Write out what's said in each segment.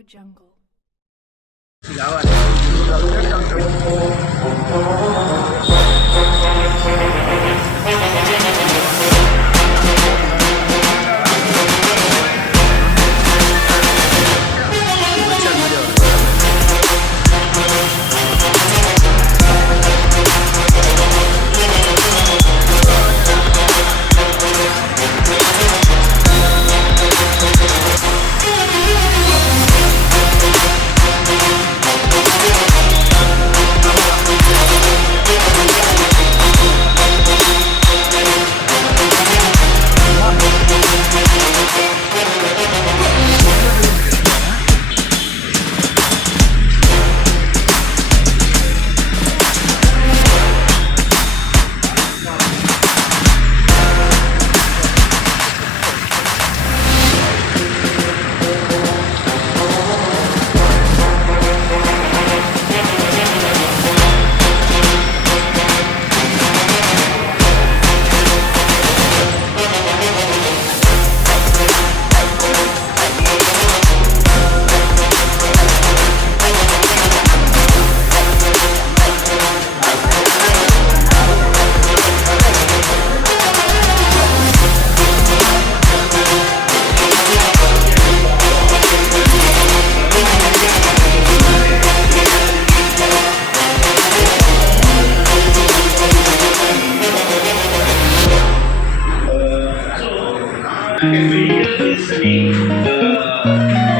AudioJungle.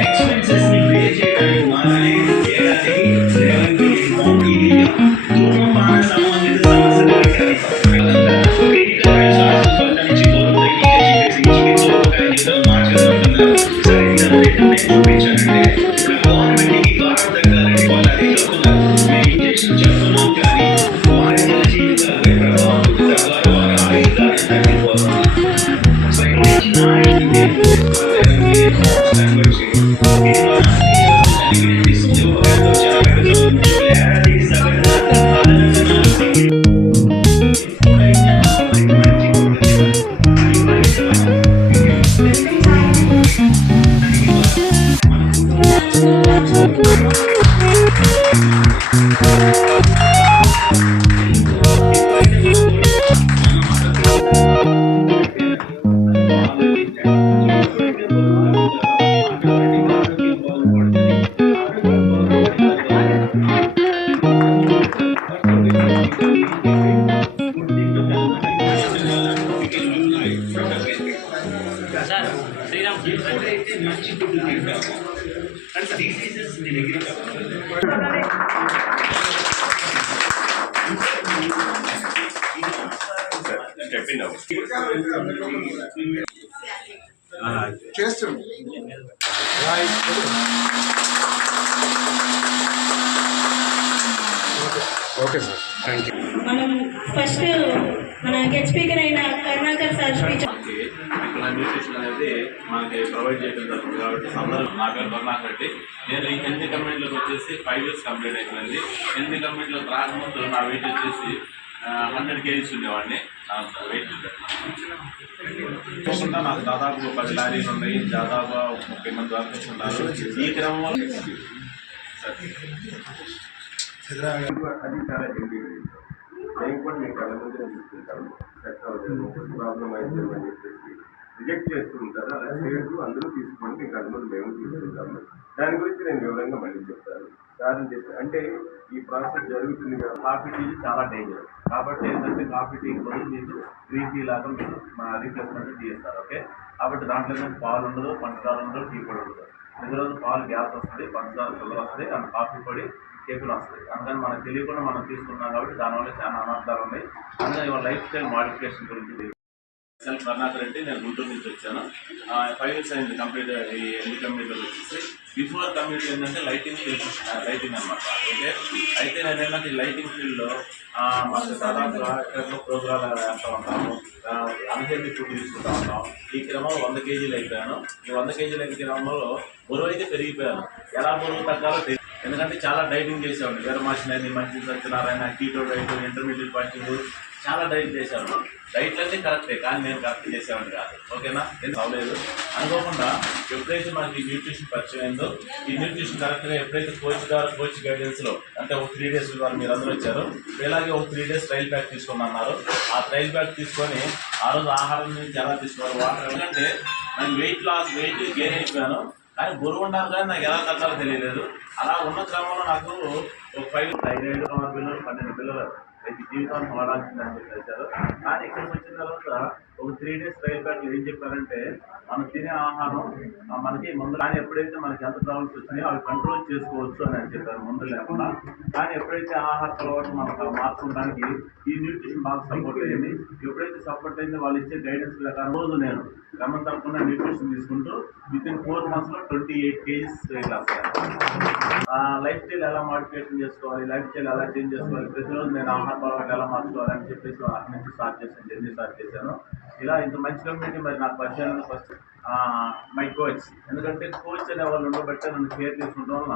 Expenses ni pay చేయడానికి మాత్రమే ఏడాదికి 11,000 ధూమపాన సంబంధిత సమస్యలు చూపించారంటే గవర్నమెంట్కి భారం తగ్గాలని వాళ్ళ అధికారులు ఇంజక్షన్ చేస్తున్నాం కానీ వారి జీవితాలపై ప్రభావం తద్వారా వారి ఆయుధాన్ని తగ్గిపోతుంది చేస్తుంది. Okay sir, thank you. మనం ఫస్ట్ మన గెస్ట్ స్పీకర్ అయిన కరుణాకర్ సార్ స్పీచ్ ఇక్కడ న్యూట్రిషన్ అనేది మనకి ప్రొవైడ్ చేయడం జరుగుతుంది కాబట్టి అందరూ నా పేరు కరుణాకర్ రెడ్డి. నేను ఈ హెల్తీ కమ్యూనిటీలోకి వచ్చేసి 5 years కంప్లీట్ అయిపోయింది. హెల్తీ కమ్యూనిటీలోకి రాకముందు నా వెయిట్ వచ్చేసి 100 kgs ఉండేవాడిని. వెయిట్ చూసుకుంటా నాకు దాదాపు 10 లారీలు ఉన్నాయి, దాదాపు 30 మంది వర్కర్స్ ఉన్నారు. ఈ క్రమంలో అది చాలా హెల్తీ. నేను కూడా మీకు కళ్ళ ముందు చూస్తుంటాను, సెట్ అవుతుంది ప్రాబ్లం అయితే అని చెప్పేసి రిజెక్ట్ చేస్తూ ఉంటారు. అలా చేయొద్దు, అందరూ తీసుకోండి, మీకు కళ్ళ ముందు మేము తీసుకుంటాము. దాని గురించి నేను వివరంగా మళ్ళీ చెప్తాను. సాధన చేస్తే అంటే ఈ ప్రాసెస్ జరుగుతుంది కదా. కాఫీ టీ చాలా డేంజర్ కాబట్టి ఏంటంటే కాఫీ టీ బదులు మీకు గ్రీన్ టీ లాగా మీరు మా రీప్లేస్మెంట్ టీ ఇస్తారు. ఓకే, కాబట్టి దాంట్లో ఏమైనా పాలు ఉండదు, పంచదార ఉండదు, టీ పొడి ఉండదు. ప్రతిరోజు పాలు గ్యాస్ వస్తుంది, పంచదార షుగర్ వస్తుంది, అండ్ కాఫీ పొడి కేకులు వస్తాయి. అందుకని మనకు తెలియకుండా మనం తీసుకున్నాం కాబట్టి దానివల్ల చాలా అనర్థాలు ఉన్నాయి. అందుకని ఇవాళ లైఫ్ స్టైల్ మాడిఫికేషన్ గురించి సెల్ఫ్ కరుణాకర్ రెడ్డి, నేను గుంటూరు నుంచి వచ్చాను. 5 years అయింది కంప్లీట్ ఈ ఎన్ని కమ్యూనిటీలో వచ్చేసి. బిఫోర్ కమ్యూనిటీ ఏంటంటే లైటింగ్ అనమాట. ఓకే, అయితే నేను ఏంటంటే ఈ లైటింగ్ ఫీల్డ్లో మాకు దాదాపు ప్రోగ్రామ్ వేస్తూ ఉంటాము, అన్హెల్తీ ఫుడ్ తీసుకుంటూ ఉంటాం. ఈ క్రమంలో 100 kgs అయిపోయాను. ఈ 100 kgs అయిన క్రమంలో బరువు అయితే పెరిగిపోయాను. ఎలా బరువు తగ్గాలో తెలియదు, ఎందుకంటే చాలా డైటింగ్ చేసేవాడిని. వేరే మనిషిని మంచి Satyanarayana, keto diet, intermediate fasting, చాలా డైట్ చేశాను. డైట్లన్నీ కరెక్టే, కానీ నేను కరెక్ట్ చేసేవాడిని కాదు. ఓకేనా, ఏం అవలేదు. అనుకోకుండా ఎప్పుడైతే మనకి ఈ న్యూట్రిషన్ పరిచయం అయిందో, ఈ న్యూట్రిషన్ కరెక్ట్గా ఎప్పుడైతే కోచ్ గైడెన్స్లో అంటే ఒక 3 days వాళ్ళు మీరు అందరూ వచ్చారు, ఇలాగే ఒక 3 days ట్రైల్ బ్యాక్ తీసుకున్నారు. ఆ ట్రైల్ బ్యాక్ తీసుకొని ఆ రోజు ఆహారం నుంచి ఎలా తీసుకోవాలి, వాటర్, ఎందుకంటే నాకు వెయిట్ గెయిన్ అయిపోయాను, కానీ బరువు ఉండాలి కానీ నాకు ఎలా తగ్గాలో తెలియలేదు. అలా ఉన్న క్రమంలో నాకు ఒక 5 పిల్లలు 12 పిల్లలు అయితే జీవితాన్ని వాడాల్సిందని చెప్పేశారు. కానీ ఇక్కడికి వచ్చిన తర్వాత ఒక 3 days ట్రైల్ బ్యాక్ ఏం చెప్పారంటే, మనం తినే ఆహారం మనకి ముందు, కానీ ఎప్పుడైతే మనకి ఎంత ప్రాబ్లమ్స్ వచ్చినాయో అవి కంట్రోల్ చేసుకోవచ్చు అని చెప్పారు ముందు లేకుండా. కానీ ఎప్పుడైతే ఆహార అలవాటు మనకు మార్చుకోవడానికి ఈ న్యూట్రిషన్ బాగా సపోర్ట్ అయ్యింది. ఎప్పుడైతే సపోర్ట్ అయిందో వాళ్ళు ఇచ్చే గైడెన్స్ ప్రకారం రోజు నేను క్రమం తప్పకుండా న్యూట్రిషన్ తీసుకుంటూ within 4 months 28 kgs weight loss అయ్యాను. లైఫ్ స్టైల్ ఎలా మోడిఫికేషన్ చేసుకోవాలి, లైఫ్ స్టైల్ ఎలా చేంజ్ చేసుకోవాలి, ప్రతిరోజు నేను ఆహార అలవాటు ఎలా మార్చుకోవాలి అని చెప్పేసి అక్కడి నుంచి జర్నీ స్టార్ట్ చేశాను. ఇలా ఇంత మంచి కమ్యూనిటీ మరి నాకు పరిచయం ఫస్ట్ మై కోచ్, ఎందుకంటే కోచ్ అనే వాళ్ళు ఉండబట్టే నన్ను కేర్ తీసుకుంటాం వలన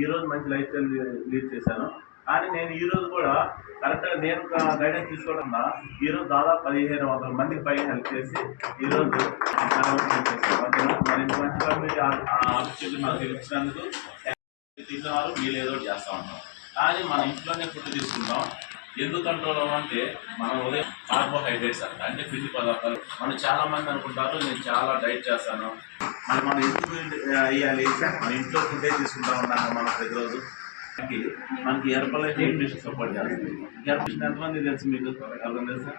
ఈరోజు మంచి లైఫ్ స్టైల్ లీడ్ చేశాను. కానీ నేను ఈరోజు కూడా కరెక్ట్గా నేను గైడెన్స్ తీసుకోవడం వల్ల ఈరోజు దాదాపు 1500 మందికి పైన హెల్ప్ చేసి ఈరోజు మరి ఇంత మంచి కమ్యూనిటీ ఆపర్చునిటీ మనకు ఇచ్చినందుకు తిన్నారు. వీళ్ళు ఏదో చేస్తూ ఉంటాం, కానీ మన ఇంట్లోనే ఫుడ్ తీసుకుంటాం. ఎందుకు కంట్రోల్ అవ్వాలంటే మనం ఉదయం కార్బోహైడ్రేట్స్ అంటే పిండి పదార్థాలు. మనం చాలా మంది అనుకుంటారు నేను చాలా డైట్ చేస్తాను, మనం ఎందుకు వేయాలి, మన ఇంట్లో ఫుడ్డే తీసుకుంటా ఉన్నాము మనం ప్రతిరోజు. మనకి ఎర్పలైతే న్యూట్రిషన్ సపోర్ట్ చేస్తుంది. ఎర్పలేషన్ ఎంతమంది తెలుసు మీకు? ఎవరు తెలుసా?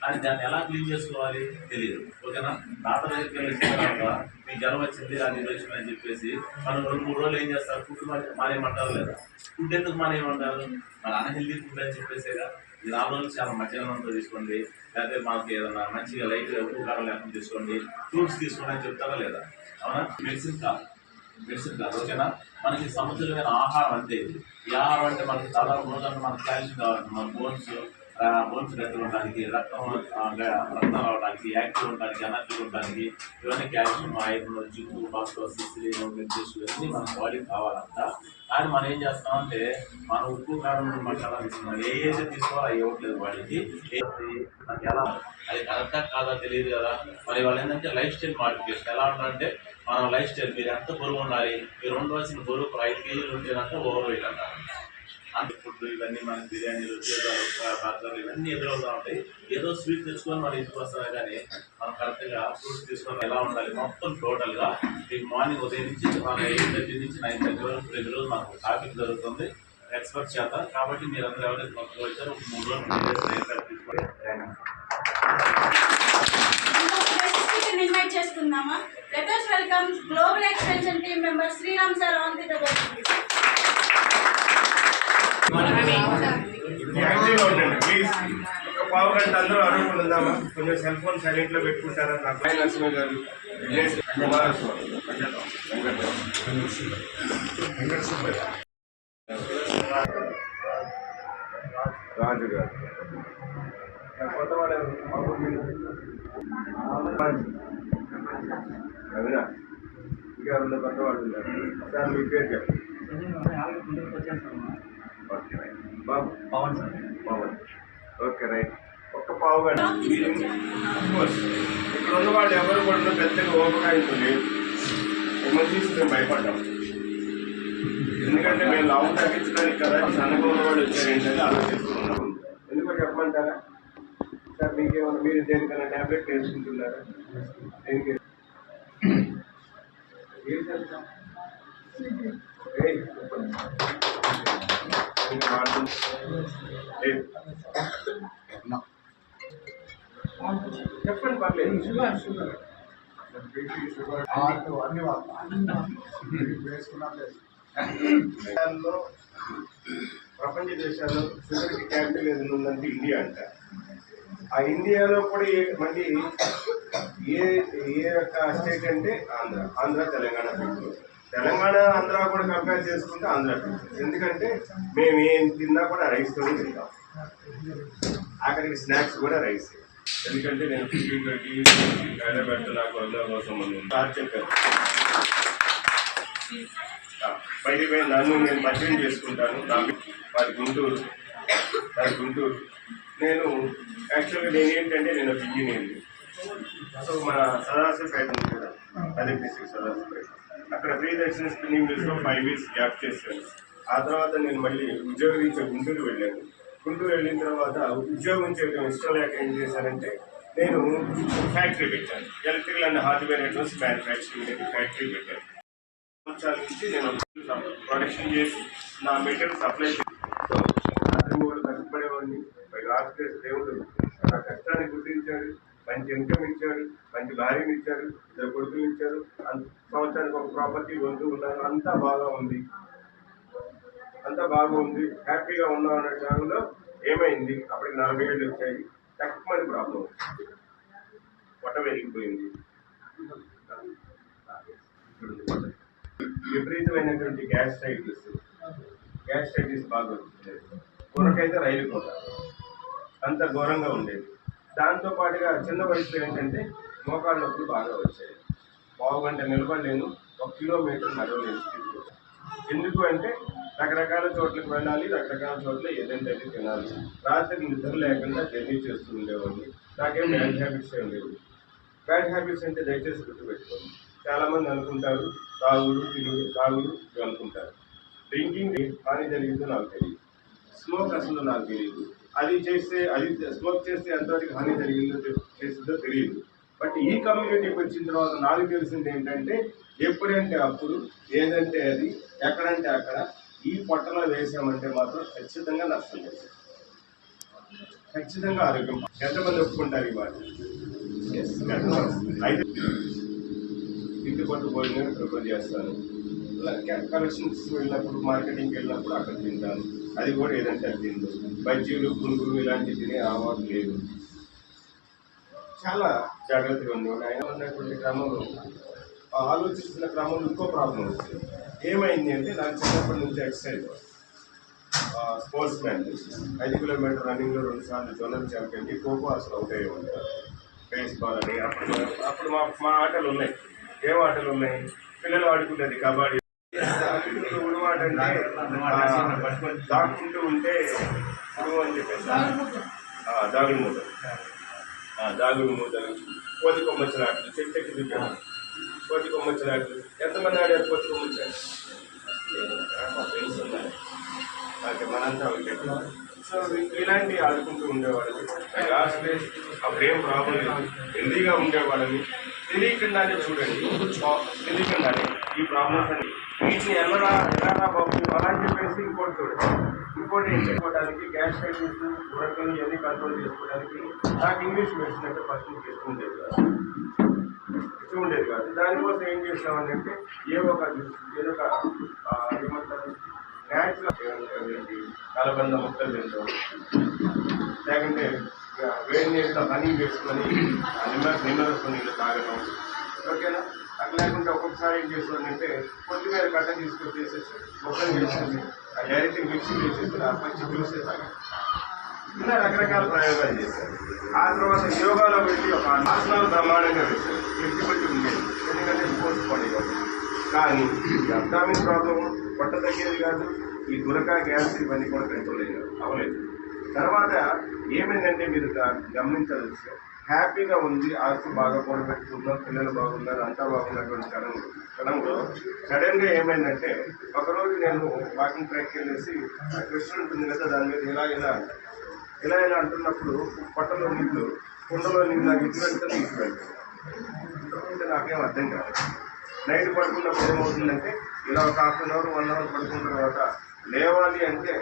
కానీ దాన్ని ఎలా క్లీన్ చేసుకోవాలి తెలియదు. ఓకేనా, డాక్టర్ దగ్గరికి వెళ్ళిన తర్వాత మీకు జ్వరం వచ్చింది, అది వచ్చిందని చెప్పేసి మనం 2-3 రోజులు ఏం చేస్తారు, ఫుడ్ మానేయమంటారు లేదా? ఫుడ్ ఎందుకు మానేయమంటారు? మన అన్హెల్దీ ఫుడ్ అని చెప్పేసేగా. ఈ 4 రోజులు చాలా మధ్యాహ్నంతో తీసుకోండి, లేకపోతే మనకి ఏదన్నా మంచిగా లైట్గా ఉప్పు కారం లేకుండా తీసుకోండి, ఫ్రూట్స్ తీసుకోండి అని చెప్తారా లేదా? అవునా, మెడిసిన్ కాదు. ఓకేనా, మనకి సమతుల్యమైన ఆహారం అంటే ఇది. ఈ ఆహారం అంటే మనకి చాలా రోజులు మనకు కాల్షియం కావాలి, మన బోన్స్ గట్టిగా ఉండడానికి, రక్తం రావడానికి, యాక్టివ్ ఉండడానికి, ఎనర్జీ ఉండడానికి, ఇవన్నీ calcium, iron, zinc, phosphorus, selenium, magnesium ఇవన్నీ మన బాడీకి కావాలంట. కానీ మనం ఏం చేస్తామంటే మనం ఉప్పు కారం మసాలా తీసుకున్నాం, ఏదైతే తీసుకోవాలో అవి ఇవ్వట్లేదు బాడీకి. మనకి ఎలా అది కరెక్టా కాదా తెలియదు కదా. మరి వాళ్ళు ఏంటంటే లైఫ్ స్టైల్ మోడిఫికేషన్ ఎలా ఉండాలంటే, మనం లైఫ్ స్టైల్ మీరు ఎంత బరువు ఉండాలి, మీరు ఉండవలసిన బరువు 5 kgs ఉంటేనంటే ఓవర్ వెయిట్ అంటారు. అంత ఫుడ్ ఇవన్నీ మనకి బిర్యానీలు, పిజ్జాలు, బర్గర్లు ఇవన్నీ ఎదురవుతూ ఉంటాయి. ఏదో స్వీట్ తెచ్చుకొని మన ఇంటికి వస్తామే, కానీ మనం కరెక్ట్గా ఫ్రూట్స్ తీసుకొని ఎలా ఉండాలి మొత్తం టోటల్గా. మీకు మార్నింగ్ ఉదయం నుంచి మన 8:30 నుంచి 9:30 వరకు ప్రతిరోజు మనకు టాపిక్ జరుగుతుంది ఎక్స్పర్ట్ చేత. కాబట్టి మీరు అందరూ ఎవరైతే కొత్తగా వచ్చారో 3 రోజులు తీసుకోండి. ఇన్వైట్ చేసుకుందామా? Let us welcome global extension team member Sriram sir on the double. Please ఒక పావు గంట అందరూ అడుగులు ఉందామా? కొంచెం సెల్ ఫోన్ సైలెంట్లో పెట్టుకుంటారా? నాకు నరసింహ గారు, రాజు గారు, కొత్తవాడు అవినా, ఇంకా ఉన్న కొత్తవాడు ఉన్నారు సార్. మీ పేరు చెప్పండి. Babu Pawan sir. Pawan, okay right. ఒక్క పావు గంట ఇక్కడ ఉన్న వాళ్ళు ఎవరు కూడా పెద్దగా ఓపకాయంతో లేదు. మిమ్మల్ని చూసి మేము భయపడ్డాం, ఎందుకంటే మేము లావు తగ్గించడానికి కదా సన్నగా ఉన్న వాళ్ళు వచ్చారు ఏంటంటే ఆలోచిస్తున్నాం. ఎందుకో చెప్పమంటారా సార్? మీకేమన్నా మీరు దేనికైనా ట్యాబ్లెట్ వేసుకుంటున్నారా? దేనికి చెప్పండి, పర్లేదు. షుగర్ ప్రపంచ దేశాల్లో షుగర్కి క్యాపిటల్ ఏదైనా ఉందంటే ఇండియా అంట. ఆ ఇండియాలో కూడా మళ్ళీ ఏ యొక్క స్టేట్ అంటే ఆంధ్ర తెలంగాణ పీపుల్. తెలంగాణ ఆంధ్ర కూడా కంపేర్ చేసుకుంటే ఆంధ్ర పీపుల్. ఎందుకంటే మేము ఏం తిన్నా కూడా రైస్తోనే తింటాం, అక్కడికి స్నాక్స్ కూడా రైస్. ఎందుకంటే నేను హైదరాబాద్ నాకు అందరూ కోసం సార్ చెప్పారు. బయటికి నన్ను నేను పరిచయం చేసుకుంటాను. నాకు వారి గుంటూరు నేను యాక్చువల్గా నేను ఒక ఇంజనీర్. సో మన సదాశివపేట ఉంది కదా, అదే డిస్ట్రిక్ట్ సదాశివపేట, అక్కడ ప్రియదర్శిని స్పిన్నింగ్ మిల్స్లో 5 years గ్యాప్ చేశాను. ఆ తర్వాత నేను మళ్ళీ ఉద్యోగరీత్యా గుంటూరు వెళ్ళాను. గుంటూరు వెళ్ళిన తర్వాత ఉద్యోగం చేయడం ఇష్టం లేక ఏం చేశానంటే నేను ఫ్యాక్టరీ పెట్టాను. Electrical and hardware items manufacturing factory పెట్టాను. సంవత్సరాల నుంచి నేను ప్రొడక్షన్ చేసి నా మెటీరియల్ సప్లై చేసి అతను కూడా కష్టపడేవాడిని. రాజకీయ దేవుడు నా కష్టాన్ని గుర్తించాడు, మంచి ఇన్కమ్ ఇచ్చాడు, మంచి భార్యను ఇచ్చాడు, 2 కొడుకులు ఇచ్చారు, సంవత్సరానికి ఒక ప్రాపర్టీ వద్దు ఉన్నాను. అంతా బాగా ఉంది, హ్యాపీగా ఉన్నాం అనే టైంలో ఏమైంది, అప్పటికి 40 ఏళ్ళు వచ్చాయి. తక్కువ ప్రాబ్లం వచ్చింది, పొట్ట వెలిగిపోయింది, విపరీతమైనటువంటి గ్యాస్ట్రైటిస్ బాగా వచ్చింది. ఊరకైతే రైలు కూడా అంత ఘోరంగా ఉండేది. దాంతో పాటుగా చిన్న వయసులో ఏంటంటే మోకాళ్ళ నొప్పులు బాగా వచ్చాయి. 1/2 గంట నిలబడలేను, 1 kilometer నడవలేను స్థితిలో. ఎందుకు అంటే రకరకాల చోట్లకు వెళ్ళాలి, రకరకాల చోట్ల ఏదంటే అది తినాలి. రాత్రి నిద్ర లేకుండా జర్నీ చేస్తూ ఉండేవాడిని. నాకేం బ్యాడ్ హ్యాబిట్స్ ఏం లేవు. బ్యాడ్ హ్యాబిట్స్ అంటే దయచేసి గుర్తుపెట్టుకోండి. చాలామంది అనుకుంటారు తాగుడు అనుకుంటారు. డ్రింకింగ్ హాని జరిగిందో నాకు తెలియదు, స్మోక్ అసలు నాకు తెలియదు. అది స్మోక్ చేస్తే ఎంతవరకు హాని చేసిందో తెలియదు. బట్ ఈ కమ్యూనిటీకి వచ్చిన తర్వాత నాకు తెలిసింది ఏంటంటే ఎప్పుడంటే అప్పుడు, ఏదంటే అది, ఎక్కడంటే అక్కడ ఈ పొట్టలో వేసామంటే మాత్రం ఖచ్చితంగా నష్టం చేస్తాం, ఖచ్చితంగా ఆరోగ్యం. ఎంతమంది ఒప్పుకుంటారు ఈ మాట? అయితే ఇంటి పట్టు భోజనం ప్రిపేర్ చేస్తాను. కలెక్షన్స్ వెళ్ళినప్పుడు, మార్కెటింగ్కి వెళ్ళినప్పుడు అక్కడ తింటాను. అది కూడా ఏదంటే అది తిందు. బజ్జీలు, పునుగులు ఇలాంటివి తినే అలవాటు లేదు. చాలా జాగ్రత్తగా ఉండేవాడు. ఆయన ఉన్నటువంటి క్రమంలో, ఆలోచిస్తున్న క్రమంలో ఇంకో ప్రాబ్లం వచ్చింది. ఏమైంది అంటే నాకు చిన్నప్పటి నుంచి ఎక్సర్సైజ్, స్పోర్ట్స్ మ్యాన్, 5 kilometer రన్నింగ్లో 2 సార్లు జోనల్ ఛాంపియన్, ఖోఖో అసలు అవుట్ అయ్యి ఉంటారు, బేస్బాల్ అని. అప్పుడు మా ఆటలు ఉన్నాయి. ఏం ఆటలు ఉన్నాయి? పిల్లలు ఆడుకుంటుంది కబడ్డీ. ఉడుమాట అంటే దాక్కుంటూ ఉంటే ఉడుము అని చెప్పేసి దాగుడు మూతలు, కోతి కొమ్మచ్చినాట్లు, చెట్టెక్కి దిగాడు, కోతి కొమ్మచ్చినాట్లు. ఎంతమంది ఆడారు కోతి కొమ్మచ్చారు? మా ఫ్రెండ్స్ ఉన్నారు, మనంతా వికెట్. సో ఇలాంటివి ఆడుకుంటూ ఉండేవాళ్ళని. లాస్ట్లీ అప్పుడు ఏం ప్రాబ్లం లేదు, హెల్దీగా ఉండేవాళ్ళని. తెలియకుండానే చూడండి, తెలియకుండానే ఈ ప్రాబ్లమ్స్ అని వీటిని ఎలా బాబు అలా అని చెప్పేసి ఇంకోటి ఏం చేసుకోవడానికి, గ్యాస్ట్రైటిస్, ఉరకలు ఇవన్నీ కంట్రోల్ చేసుకోవడానికి నాకు ఇంగ్లీష్ మెడిసిన్ అంటే ఫస్ట్ ఇష్టం ఉండేది కాదు. దానికోసం ఏం చేస్తామని అంటే ఏమంటారు న్యాచురల్ కలబంద ముక్కలు తింటాం, లేకుంటే వేడి నీళ్ళతో హనీ వేసుకొని నిమ్మరసం నీళ్ళు తాగడం. ఓకేనా? అట్లా లేకుంటే ఒక్కొక్కసారి ఏం చేస్తానంటే కొద్దిమీర కట్ట తీసుకొచ్చేసేసి ముక్కలు వేసేసి డైరెక్ట్ మిక్సీ వేసేసి పచ్చి జ్యూసే తాగాలి. ఇలా రకరకాల ప్రయోగాలు చేశారు. ఆ తర్వాత యోగాలో పెట్టి ఒక ఆసనాలు బ్రహ్మాండంగా వేశారు, ఫ్లెక్సిబిలిటీ ఉండేది. ఎందుకంటే స్పోర్ట్స్ బాడీ కాబట్టి. కానీ ఈ అబ్డామిన్ ప్రాబ్లం, పొట్ట తగ్గేది కాదు, ఈ దురక, గ్యాస్ ఇవన్నీ కూడా కంట్రోల్ అవ్వలేదు. తర్వాత ఏమైందంటే మీరు గమనించాల్సి, హ్యాపీగా ఉంది, ఆస్తి బాగా కూడబెట్టుకుంటున్నాం, పిల్లలు బాగున్నారు, అంతా బాగున్నటువంటి క్షణంలో సడన్గా ఏమైందంటే ఒకరోజు నేను వాకింగ్ ట్రాక్కి వెళ్ళేసి కృష్ణ ఉంటుంది కదా, దాని మీద ఇలా అంటున్నప్పుడు పొట్టలో నీళ్ళు, కుండలో నీళ్ళు నాకు ఇటువంటి తీసుకెళ్తాను. నాకేం అర్థం కాదు. నైట్ పడుకున్నప్పుడు ఏమవుతుందంటే ఇలా ఒక 1/2 hour 1 hour పడుకున్న తర్వాత లేవాలి అంటే,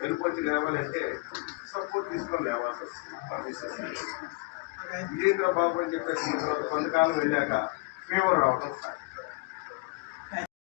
వెళ్ళిపోయి లేవాలంటే సపోర్ట్ తీసుకొని లేవాల్సి వస్తుంది. ఇదేంద్ర బాబు అని చెప్పేసి కొంతకాలం వెళ్ళాక ఫీవర్ రావడం స్టార్ట్.